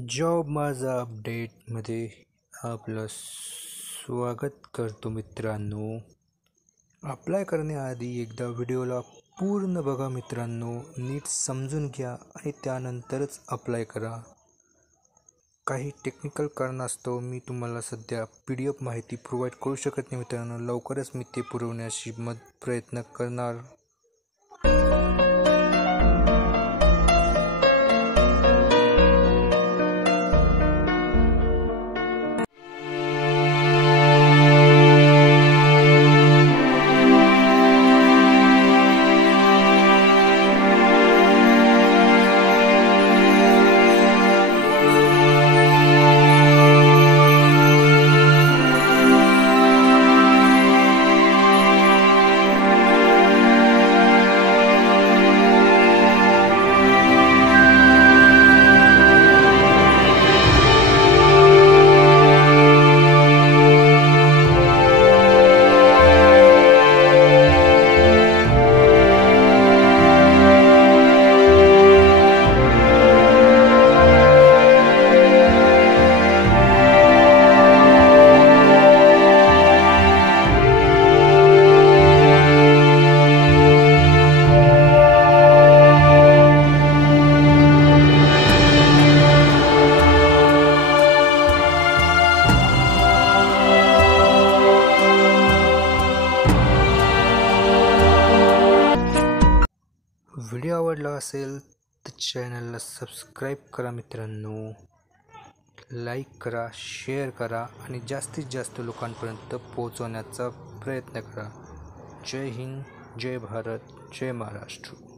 Job माझा अपडेटमध्ये आपलं स्वागत करतो मित्रांनो. अप्लाय करण्याआधी एकदा व्हिडिओला पूर्ण बघा मित्रांनो, नीट समजून घ्या आणि त्यानंतरच अप्लाय करा. काही टेक्निकल कारणास्तव मी तुम्हाला सध्या PDF माहिती प्रोव्हाइड करू शकत नाही मित्रांनो. लवकरच मी ते पुरवण्याची प्रयत्न करणार. व्हिडिओ आवडला असेल तर चॅनलला सबस्क्राईब करा मित्रांनो, लाईक करा, शेअर करा आणि जास्तीत जास्त लोकांपर्यंत पोहोचवण्याचा प्रयत्न करा. जय हिंद, जय भारत, जय महाराष्ट्र.